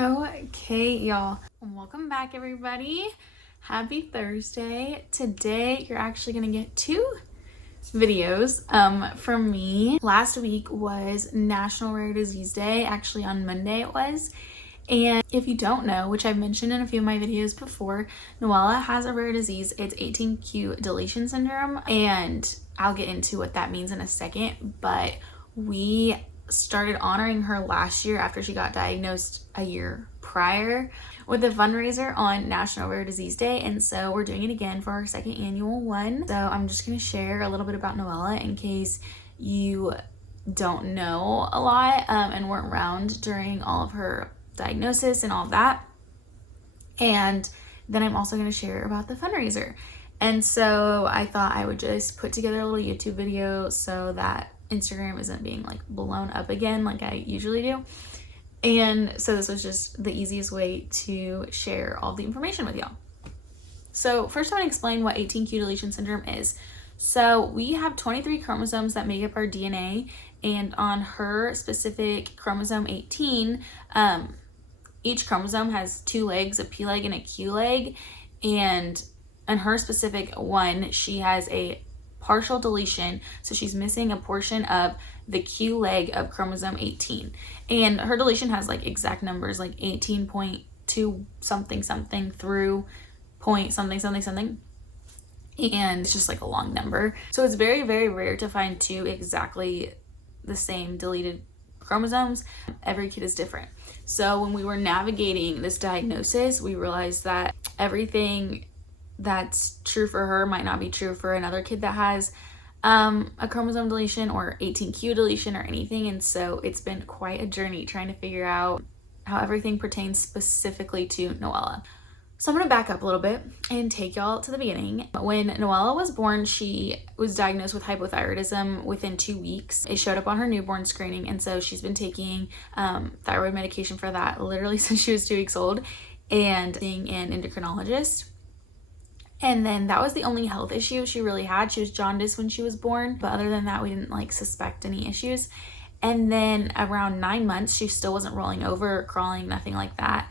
Okay, y'all. Welcome back, everybody. Happy Thursday. Today, you're actually going to get two videos from me. Last week was National Rare Disease Day. Actually, on Monday it was. And if you don't know, which I've mentioned in a few of my videos before, Noella has a rare disease. It's 18q deletion syndrome. And I'll get into what that means in a second. But we started honoring her last year after she got diagnosed a year prior with a fundraiser on National Rare Disease Day, and so we're doing it again for our second annual one. So I'm just going to share a little bit about Noella in case you don't know a lot and weren't around during all of her diagnosis and all of that. And then I'm also going to share about the fundraiser. And so I thought I would just put together a little YouTube video so that Instagram isn't being like blown up again like I usually do. And so this was just the easiest way to share all the information with y'all. So first I'm going to explain what 18q deletion syndrome is. So we have 23 chromosomes that make up our DNA, and on her specific chromosome 18, each chromosome has two legs, a P leg and a Q leg, and on her specific one, she has a partial deletion, so she's missing a portion of the Q leg of chromosome 18, and her deletion has like exact numbers, like 18.2 something something through point something something something, and it's just like a long number. So it's very, very rare to find two exactly the same deleted chromosomes. Every kid is different. So when we were navigating this diagnosis, we realized that everything that's true for her might not be true for another kid that has a chromosome deletion or 18q deletion or anything. And so it's been quite a journey trying to figure out how everything pertains specifically to Noella. So I'm going to back up a little bit and take y'all to the beginning. When Noella was born, she was diagnosed with hypothyroidism within 2 weeks. It showed up on her newborn screening, and so she's been taking thyroid medication for that literally since she was 2 weeks old and seeing an endocrinologist. And then that was the only health issue she really had. She was jaundiced when she was born, but other than that, we didn't like suspect any issues. And then around 9 months, she still wasn't rolling over, crawling, nothing like that.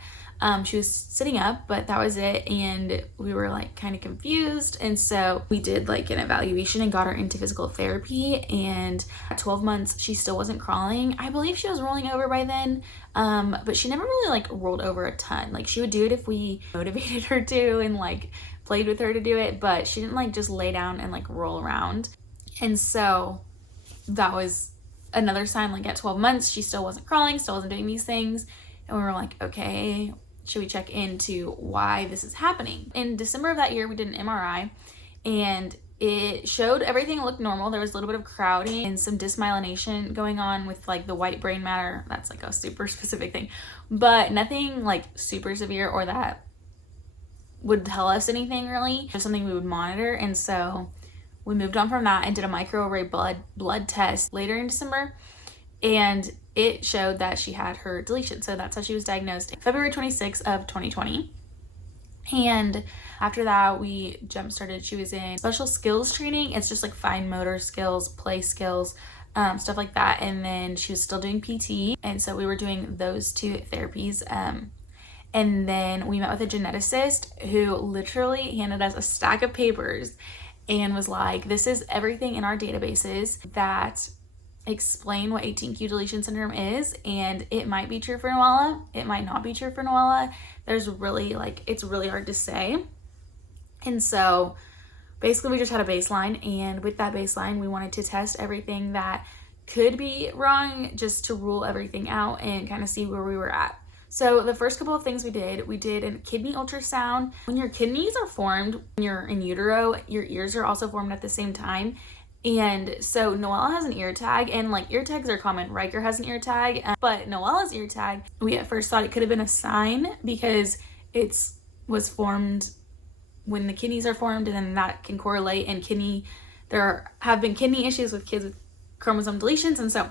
She was sitting up, but that was it. And we were like kind of confused. And so we did like an evaluation and got her into physical therapy. And at 12 months, she still wasn't crawling. I believe she was rolling over by then. But she never really like rolled over a ton. Like she would do it if we motivated her to and like played with her to do it, but she didn't like just lay down and like roll around. And so that was another sign, like at 12 months, she still wasn't crawling, still wasn't doing these things. And we were like, okay, should we check into why this is happening? In December of that year, we did an MRI and it showed everything looked normal. There was a little bit of crowding and some dysmyelination going on with like the white brain matter. That's like a super specific thing, but nothing like super severe or that would tell us anything really, just something we would monitor. And so we moved on from that and did a microarray blood test later in December, and it showed that she had her deletion. So that's how she was diagnosed February 26th of 2020. And after that, we jump started. She was in special skills training. It's just like fine motor skills, play skills, stuff like that. And then she was still doing PT. And so we were doing those two therapies. And then we met with a geneticist who literally handed us a stack of papers and was like, this is everything in our databases that explain what 18q deletion syndrome is, and it might be true for Noella, it might not be true for Noella. There's really like, it's really hard to say. And so basically we just had a baseline, and with that baseline we wanted to test everything that could be wrong just to rule everything out and kind of see where we were at. So the first couple of things we did a kidney ultrasound. When your kidneys are formed, when you're in utero, your ears are also formed at the same time. And so Noella has an ear tag, and like ear tags are common. Riker has an ear tag, but Noella's ear tag, we at first thought it could have been a sign because it was formed when the kidneys are formed, and then that can correlate. And there have been kidney issues with kids with chromosome deletions, and so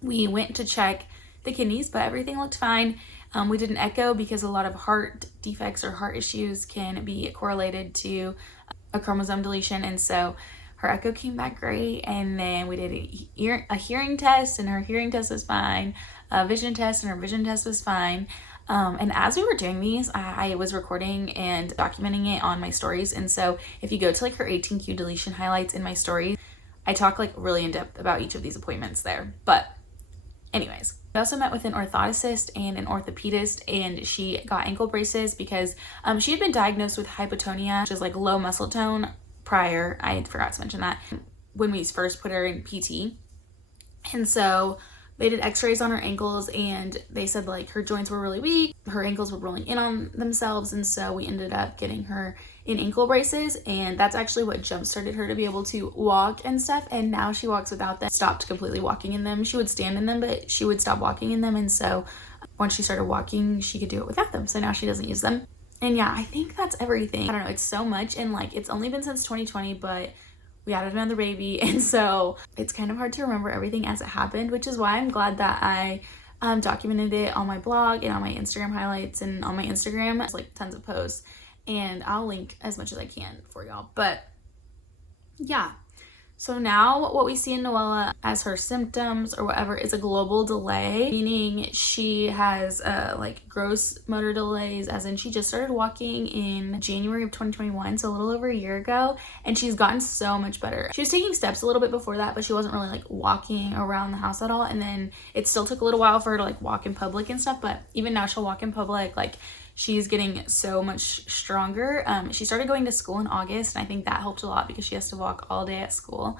we went to check the kidneys, but everything looked fine. We did an echo because a lot of heart defects or heart issues can be correlated to a chromosome deletion, and so her echo came back great. And then we did a hearing test, and her hearing test was fine. A vision test, and her vision test was fine. And as we were doing these, I was recording and documenting it on my stories. And so if you go to like her 18Q deletion highlights in my stories, I talk like really in depth about each of these appointments there. But anyways, I also met with an orthotist and an orthopedist, and she got ankle braces because she had been diagnosed with hypotonia, which is like low muscle tone prior. I forgot to mention that when we first put her in PT. And so they did x-rays on her ankles, and they said like her joints were really weak, her ankles were rolling in on themselves, and so we ended up getting her in ankle braces, and that's actually what jump started her to be able to walk and stuff. And now she walks without them. Stopped completely walking in them. She would stand in them, but she would stop walking in them, and so once she started walking, she could do it without them. So now she doesn't use them. And yeah, I think that's everything. I don't know, it's so much, and like it's only been since 2020, but we added another baby, and so it's kind of hard to remember everything as it happened, which is why I'm glad that I documented it on my blog and on my Instagram highlights and on my Instagram. It's like tons of posts, and I'll link as much as I can for y'all. But yeah, so now what we see in Noella as her symptoms or whatever is a global delay, meaning she has like gross motor delays, as in she just started walking in January of 2021, so a little over a year ago, and she's gotten so much better. She was taking steps a little bit before that, but she wasn't really like walking around the house at all, and then it still took a little while for her to like walk in public and stuff, but even now she'll walk in public. Like, she's getting so much stronger. She started going to school in August, and I think that helped a lot because she has to walk all day at school,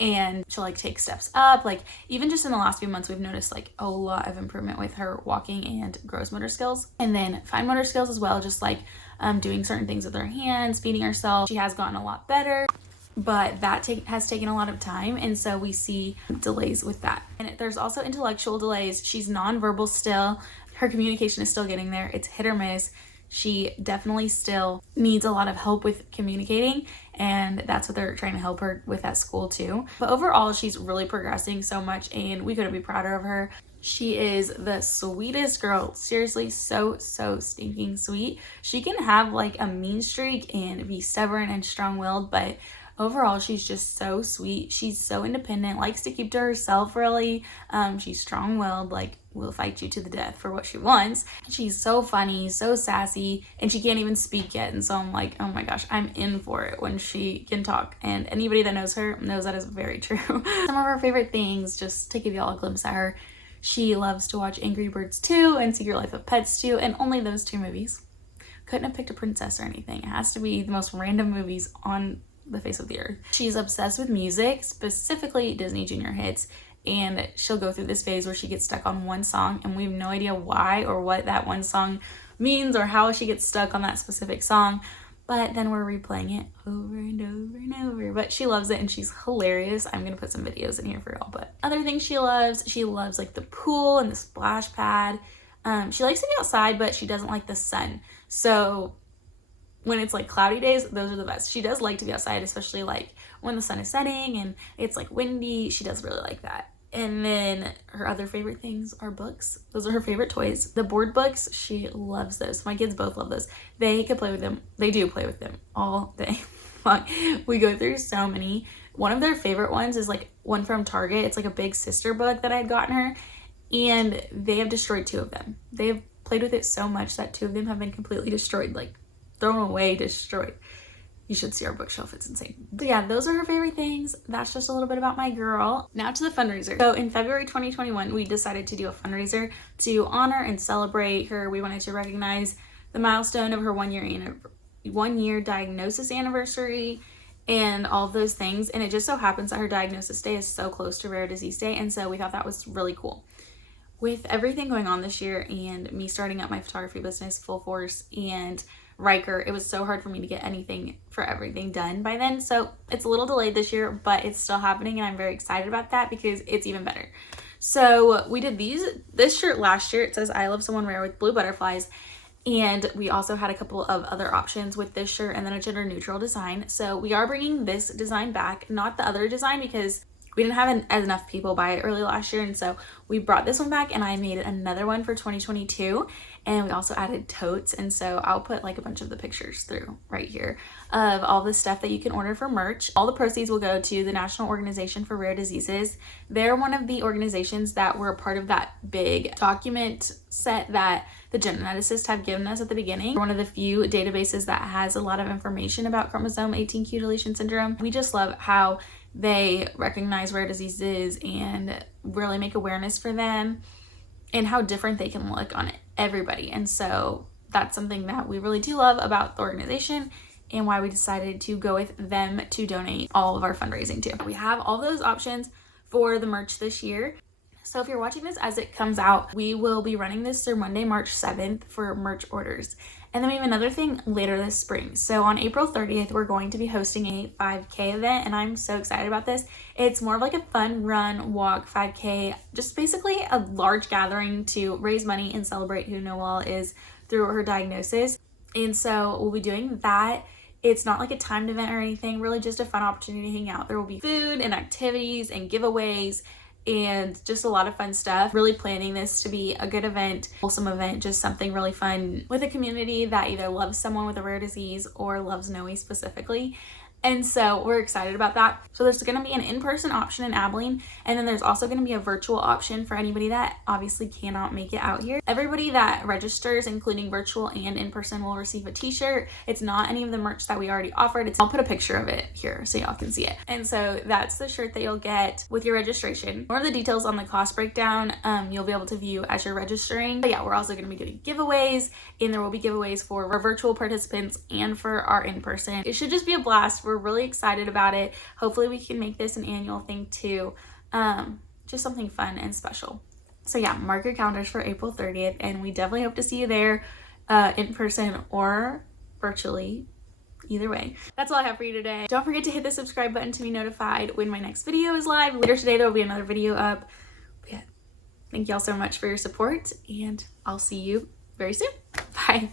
and she'll like take steps up. Like even just in the last few months, we've noticed like a lot of improvement with her walking and gross motor skills, and then fine motor skills as well, just like doing certain things with her hands, feeding herself. She has gotten a lot better, but that has taken a lot of time, and so we see delays with that. And there's also intellectual delays. She's nonverbal still. Her communication is still getting there. It's hit or miss. She definitely still needs a lot of help with communicating, and that's what they're trying to help her with at school too. But overall, she's really progressing so much, and we couldn't be prouder of her. She is the sweetest girl. Seriously, so stinking sweet. She can have like a mean streak and be stubborn and strong-willed, but overall, she's just so sweet. She's so independent, likes to keep to herself really. She's strong-willed, like will fight you to the death for what she wants. She's so funny, so sassy, and she can't even speak yet. And so I'm like, oh my gosh, I'm in for it when she can talk. And anybody that knows her knows that is very true. Some of her favorite things, just to give y'all a glimpse at her, she loves to watch Angry Birds 2 and Secret Life of Pets 2, and only those two movies. Couldn't have picked a princess or anything. It has to be the most random movies on the face of the earth. She's obsessed with music, specifically Disney Junior hits, and she'll go through this phase where she gets stuck on one song, and we have no idea why or what that one song means or how she gets stuck on that specific song, but then we're replaying it over and over and over. But she loves it, and she's hilarious. I'm gonna put some videos in here for y'all. But other things she loves like the pool and the splash pad. She likes to be outside, but she doesn't like the sun. So when it's like cloudy days, those are the best. She does like to be outside, especially like when the sun is setting and it's like windy. She does really like that. And then her other favorite things are books. Those are her favorite toys. The board books, she loves those. My kids both love those. They could play with them. They do play with them all day long. We go through so many. One of their favorite ones is like one from Target. It's like a big sister book that I had gotten her, and they have destroyed 2 of them. They have played with it so much that 2 of them have been completely destroyed, like thrown away, destroyed. You should see our bookshelf, it's insane. But yeah, those are her favorite things. That's just a little bit about my girl. Now to the fundraiser. So in February 2021, we decided to do a fundraiser to honor and celebrate her. We wanted to recognize the milestone of her 1 year diagnosis anniversary and all of those things. And it just so happens that her diagnosis day is so close to Rare Disease Day, and so we thought that was really cool. With everything going on this year and me starting up my photography business full force and Riker, it was so hard for me to get anything for everything done by then. So it's a little delayed this year, but it's still happening, and I'm very excited about that because it's even better. So we did this shirt last year. It says I love someone rare with blue butterflies, and we also had a couple of other options with this shirt and then a gender neutral design. So we are bringing this design back, not the other design, because we didn't have enough people buy it early last year, and so we brought this one back, and I made another one for 2022, and we also added totes. And so I'll put like a bunch of the pictures through right here of all the stuff that you can order for merch. All the proceeds will go to the National Organization for Rare Diseases. They're one of the organizations that were a part of that big document set that the geneticists have given us at the beginning. We're one of the few databases that has a lot of information about chromosome 18q deletion syndrome. We just love how they recognize rare diseases and really make awareness for them and how different they can look on everybody. And so that's something that we really do love about the organization and why we decided to go with them to donate all of our fundraising to. We have all those options for the merch this year. So if you're watching this as it comes out, we will be running this through Monday, March 7th for merch orders. And then we have another thing later this spring. So on April 30th, we're going to be hosting a 5K event, and I'm so excited about this. It's more of like a fun run, walk, 5K, just basically a large gathering to raise money and celebrate who Noella is through her diagnosis. And so we'll be doing that. It's not like a timed event or anything, really just a fun opportunity to hang out. There will be food and activities and giveaways and just a lot of fun stuff. Really planning this to be a good event, wholesome event, just something really fun with a community that either loves someone with a rare disease or loves Noe specifically. And so we're excited about that. So there's going to be an in-person option in Abilene, and then there's also going to be a virtual option for anybody that obviously cannot make it out here. Everybody that registers, including virtual and in-person, will receive a t-shirt. It's not any of the merch that we already offered. I'll put a picture of it here so y'all can see it. And so that's the shirt that you'll get with your registration. More of the details on the cost breakdown you'll be able to view as you're registering. But yeah, we're also going to be doing giveaways, and there will be giveaways for our virtual participants and for our in-person. It should just be a blast. We're really excited about it. Hopefully we can make this an annual thing too. Just something fun and special. So yeah, mark your calendars for April 30th, and we definitely hope to see you there in person or virtually. Either way. That's all I have for you today. Don't forget to hit the subscribe button to be notified when my next video is live. Later today there will be another video up. But yeah, thank y'all so much for your support, and I'll see you very soon. Bye.